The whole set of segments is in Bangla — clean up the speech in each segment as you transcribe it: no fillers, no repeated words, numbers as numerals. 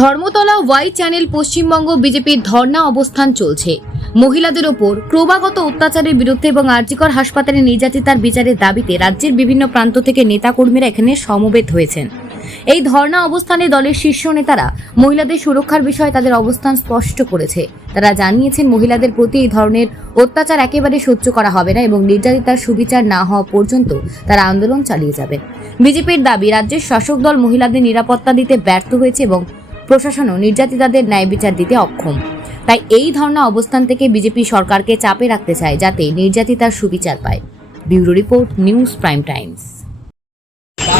ধর্মতলা ওয়াই চ্যানেল পশ্চিমবঙ্গ বিজেপির ধর্ণা অবস্থান চলছে। মহিলাদের ওপর ক্রমাগত অত্যাচারের বিরুদ্ধে এবং আরজিকর হাসপাতালে নির্যাতিতার বিচারের দাবিতে রাজ্যের বিভিন্ন প্রান্ত থেকে নেতাকর্মীরা এখানে সমবেত হয়েছেন। এই ধর্ণা অবস্থানে দলের শীর্ষ নেতারা মহিলাদের সুরক্ষার বিষয়ে তাদের অবস্থান স্পষ্ট করেছে। তারা জানিয়েছেন, মহিলাদের প্রতি এই ধরনের অত্যাচার একেবারে সহ্য করা হবে না এবং নির্যাতিতার সুবিচার না হওয়া পর্যন্ত তারা আন্দোলন চালিয়ে যাবেন। বিজেপির দাবি, রাজ্যের শাসক দল মহিলাদের নিরাপত্তা দিতে ব্যর্থ হয়েছে এবং প্রশাসনও নির্যাতিতাদের ন্যায় বিচার দিতে অক্ষম। তাই এই ধর্ণা অবস্থান থেকে বিজেপি সরকারকে চাপে রাখতে চায় যাতে নির্যাতিতার সুবিচার পায়। Bureau report, news prime Times.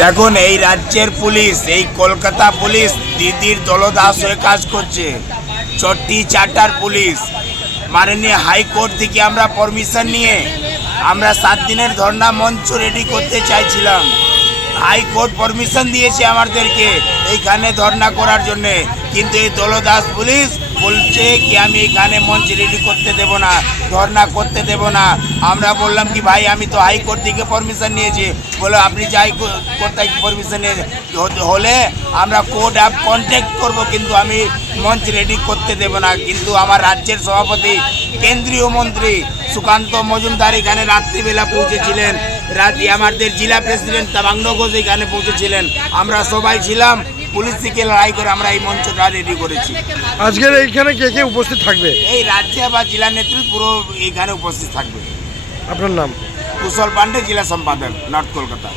দেখুন, এই রাজ্যের পুলিশ, এই কলকাতা পুলিশ দিদির দলদাস হয়ে কাজ করছে। চট্টি চাটার পুলিশ মাননীয় হাইকোর্ট থেকে আমরা পারমিশন নিয়ে আমরা 7 দিনের ধর্ণা মঞ্চ রেডি করতে চাইছিলাম। হাইকোর্ট পারমিশন দিয়েছে আমাদেরকে এইখানে ধর্ণা করার জন্য, কিন্তু এই দলদাস পুলিশ বলছে কি আমি এখানে মঞ্চ রেডি করতে দেব না, ধর্ণা করতে দেব না। আমরা বললাম কি ভাই, আমি তো হাইকোর্ট থেকে পারমিশন নিয়েছি। বলে আপনি যে হাইকোর্ট থেকে পারমিশন নিয়ে হলে আমরা কোর্ট অ্যাপ কন্ট্যাক্ট করব, কিন্তু আমি মঞ্চ রেডি করতে দেব না। কিন্তু আমার রাজ্যের সভাপতি, কেন্দ্রীয় মন্ত্রী সুকান্ত মজুমদার এখানে রাত্রিবেলা পৌঁছেছিলেন। আমাদের জেলা প্রেসিডেন্ট তাবাংনো ঘোষ এখানে পৌঁছেছিলেন। আমরা সবাই ছিলাম, পুলিশ থেকে লড়াই করে আমরা এই মঞ্চটা রেডি করেছি। আজকের এইখানে কে কে উপস্থিত থাকবে? এই রাজ্যে বা জেলা নেতৃত্ব পুরো এইখানে উপস্থিত থাকবে। আপনার নাম? কুশল পান্ডে, জেলা সম্পাদক, নর্থ কলকাতা।